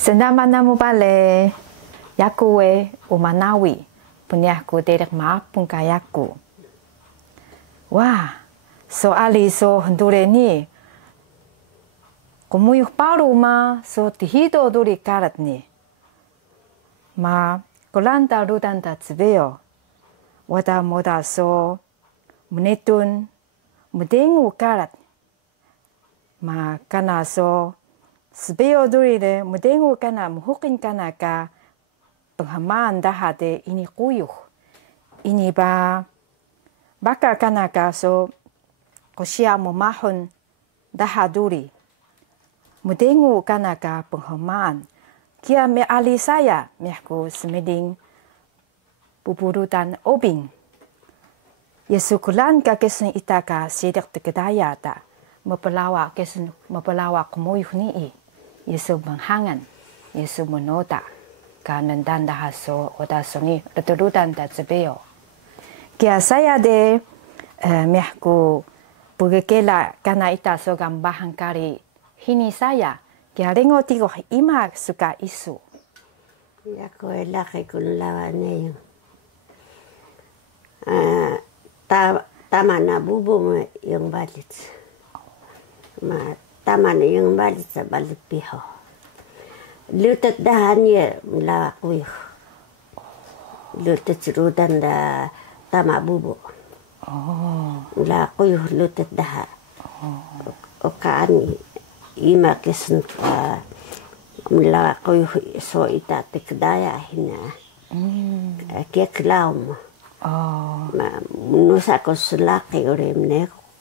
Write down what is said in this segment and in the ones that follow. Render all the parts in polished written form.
Senamana mubale yakuwe umanawi punyaku derek maapun kayaku. Wah, soali so hendure ni kumuyuk paru ma so tihido duri karat ni. Ma kolanta rudanta tsibeo wada moda so menetun mudengu karat. Ma kana so Sebeo duri de mudengu kana muhukin kana ka penghamaan dahade ini kuyuh. Ini ba baka kana ka so kosia memahon dahaduri. Mudengu kana ka penghamaan. Kia me ali saya mehku semeding pupurutan obing. Yesukulan ka kesun itaka sedek tekedaya ta. Mempelawak kesun mempelawak kumuyuh ni Yesu menghangan, Yesu menoda, kanan dan dahaso oda songi returutan dan sebeo. Kia saya de mehku bugekela kana ita so gambahan kari hini saya. Kia rengo tigo ima suka isu. Ya ko elaki kun lawane. Tamana bubu yung balit. Ma taman yung balit sa balpiho. Lutat dahan niya mula kuyo. Lutat sirudan da tama bubo. Mula kuyo lutat daha. O kaan ima kisan mula kuyo so ita tikdaya hina. Kia kilaw mo. Nusa ko sulaki uri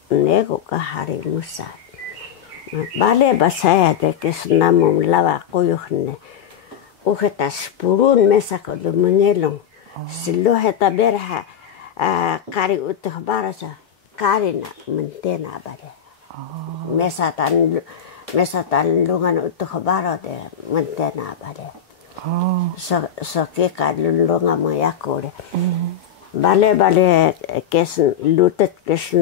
nego kahari nusa. Bale basaya de que sonamos lava coyojne. Ujetas purun mesa con lumunelon. Si lo heta berha kari utuh barasa kari na mentena bare. Mesa tan lungan utuh baro de mentena bare. So que kalunga mayakore. Bale kes lutet kes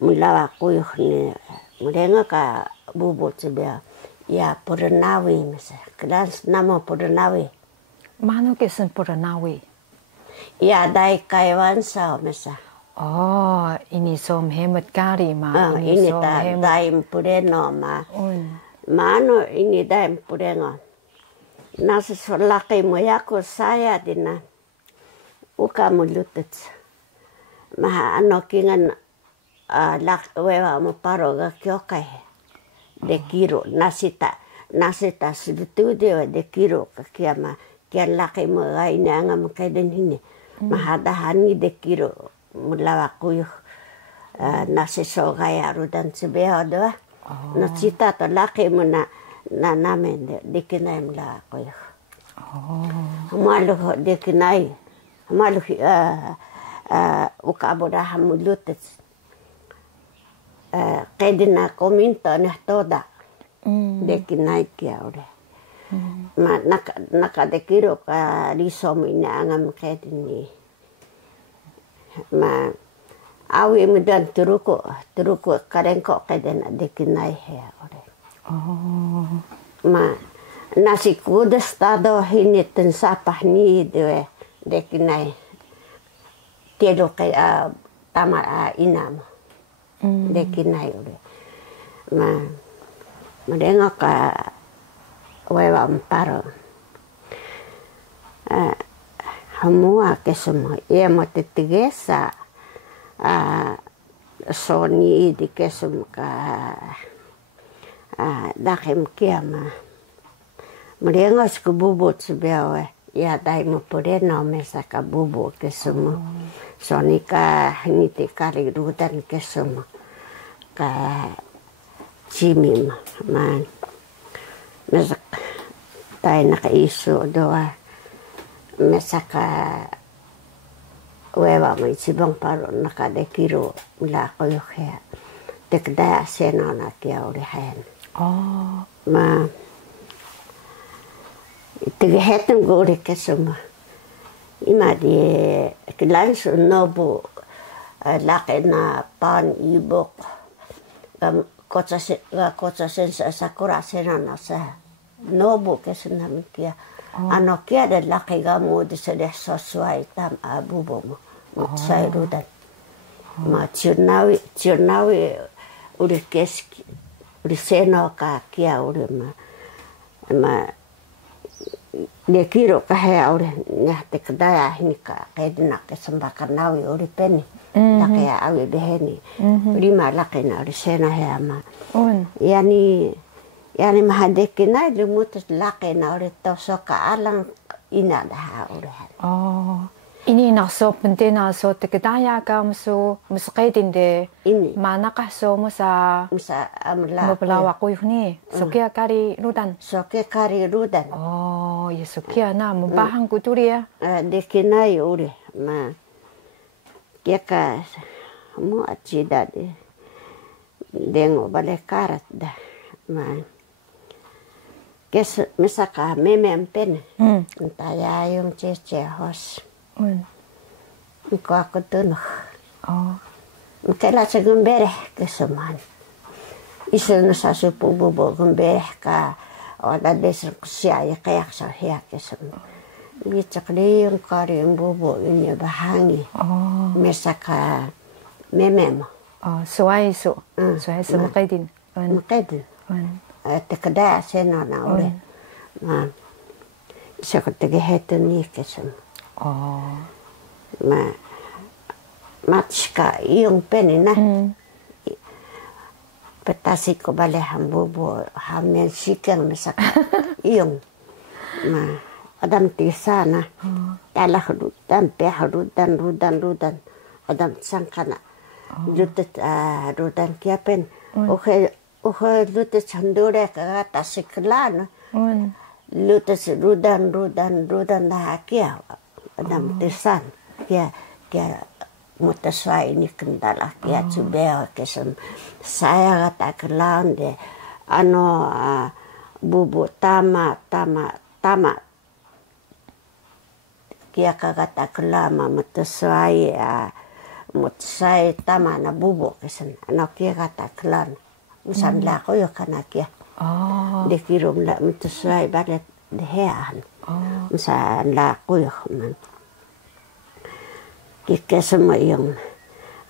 lava coyojne. Mudenga ka bubu tsibia ya Puranawi mesa kelas nama Puranawi Mano kesun Puranawi ya dai kaiwan sa mesa ini som hemat kari ma ini dai pureno ma mano ini dai pureno nasi solaki moyako saya dina uka mulutet ma ano kingan lak wewa mo paro ga kyokai de kiro nasita studio de kiro ka kiama kia laki mo ga inanga mo kaiden hini mahadahani de kiro mulawa kuyo nasi so ga ya rudan sebeo do no cita to laki mo na namen de kinai mula kuyo malu de kinai malu ukaboda hamulutet Kedina kominta na toda de kinai kia ore. Ma naka de kiro ka risom ina angam kedini. Ma awi mudan turuko karengko kedina de kinai hea ore. Ma nasi kuda stado hini tensapah ni de kinai. Tiedo kaya tama inam. De kinai ore. Ma mudenga ka wewa mparo. Hamua kesumo ia mo titigesa soni di kesum ka dakem kiama. Mudenga skububu tsibewe ia dai mo pureno mesa ka bubu kesumo. Soni ka niti kari rudan kesumo. Ka chimim man mesak tay nakaiso doa mesaka wewa mo isibang paro nakadekiro mula ko yung kaya tekda sena na kia urihan ma itigihetong ko uri kesuma ima di kilanso nobu laki na pan ibok kotsa sen sa sakura sena na sa nobu kesenam kia. Ano kia de laki gamu de sede sesuai tam bubo mo. Sai rudan. Ma Tirnawi uri keski uri seno ka kia uri ma dia kiro kahea uri ngahte kedaya hini ka kaidina kesembakarnawi uri peni. Laki awi beheni. Uri ma laki na uri seno hea ma. Yani mahadekina lumutus laki na uri tosoka alang ina daha uri. Ini naso pentena so te kedaya ka muso musqaidinde mana ka so musa amla mapalawa ko yuni so kia kari rudan yeso kia na mubahang kuturia dekina uri ma kia ka mo achida de dengo bale karat da ma kes misaka meme ampen entaya yung cheche hos ko ako tuno. Kailan sa gumbere kesuman. Isa na sa supububo gumbere ka o dadesang siya kaya sa hiya kesuman. Itakli yung kari yung bubo yung bahangi. Mesa ka mememo. Suway so makaidin. Makaidin. Tekada seno na uli. Isa ko tegeheto ni kesuman. Matska yung peni na petasi ko bale hambubo hamen sikang misaka yung adam tisa na talah rudan peh rudan adam sangkana lutet rudan kiapen oke lutet chandure ka tasiklan lutet rudan dah kia adam tisan kia mutaswa ini kendala kia cubeo kesem saya kata kelan de ano bubu tama kia kata kelama mutaswai tama na bubu kesem ano kia kata kelan musan la ko yo kana kia de kirum la mutaswai badet de hean musan la ko yo man kikesema yung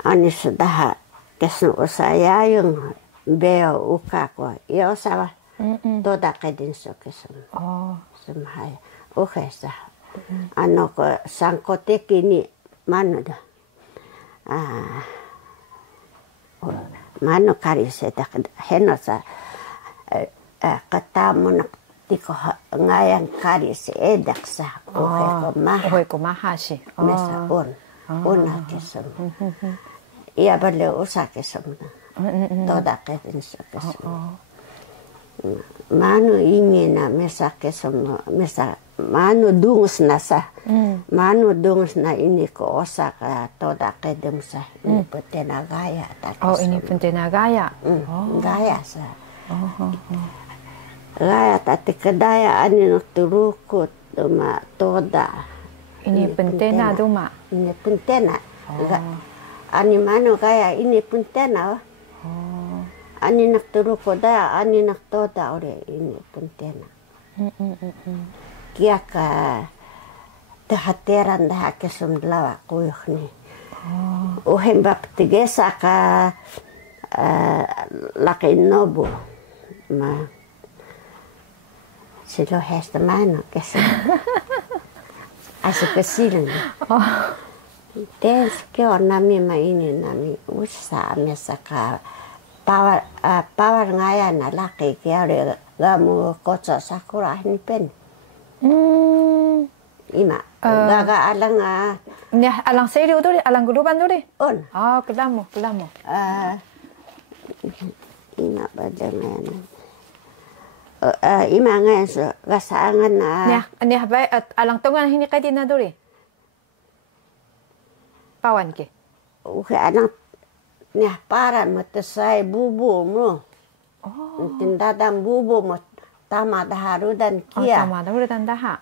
anis daha kesno saya yung beo uka ko yo sawa toda kedin so kesem semhai ukesa ano ko sangkote kini mano da mano kari se da heno sa kata mo tiko ngayang kari se edaksa ohe ko mahashi mesa una kesem iya bale usa kesem toda kedin so kesem mano ingina mesa kesem mesa mano dungus nasa mano dungus na ini ko osa ka toda kedem sa ini pentena gaya ini pentena gaya gaya sa gaya tati kedaya ani turukut duma toda ini pentena duma ini pentena ani mano gaya ini pentena ani nak turukut da ani nak toda ore ini pentena kia ka tehateran dah kesem lawa kuyuhni uhembak tigesa ka laki nobu ma silo hesta mano kesem asik kesilan des kyo nami ma ini nami usa mesa ka power ngaya na laki kia re gamu koca sakura ini pen ima gaga alang alang serio dulu alang guluban dulu kelamo ima badangan ima ngayon so gasaangan niya ba alang tungan hini kay din na dulu pawan ke alang niya para matasay bubo mo tindadang bubo mo tama daharudan kia tama daharudan daha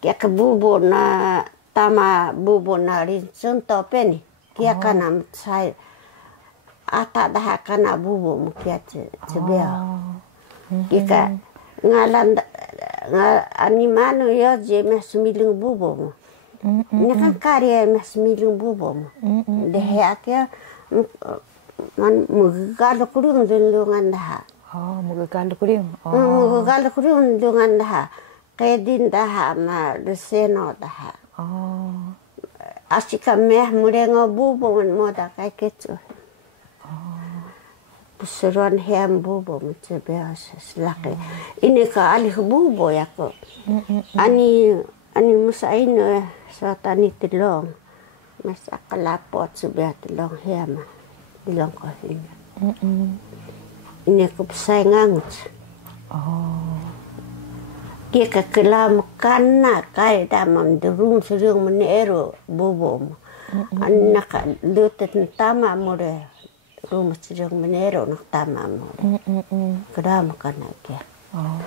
kia ka bubo na tama bubo na rin sunto peni kia ka nam say ata dah kana bubu mukia cebia. Ika ngalan animano yo je mes miling bubu. Ini kan karya mes miling bubu. Dehe man mugalo kurung dungan dah. Oh, mugalo kurung. Mugalo kurung dungan dah. Kedin dah ma reseno dah. Oh. Asika meh murengo bubu mo da kai kecu. Pusuran hem bubu macam biasa selaki. Ini ka alih bubu ya ko. Ani musaino satani tilong. Masa kalapot sebelah tilong hem. Tilong ko ini. Ini ko pesaingan. Oh. Dia kekelam kana kai damam derung serung menero bubu. Anak lutet tama more. Rumah serung menero nak tama more. Kedam kana ke. Oh.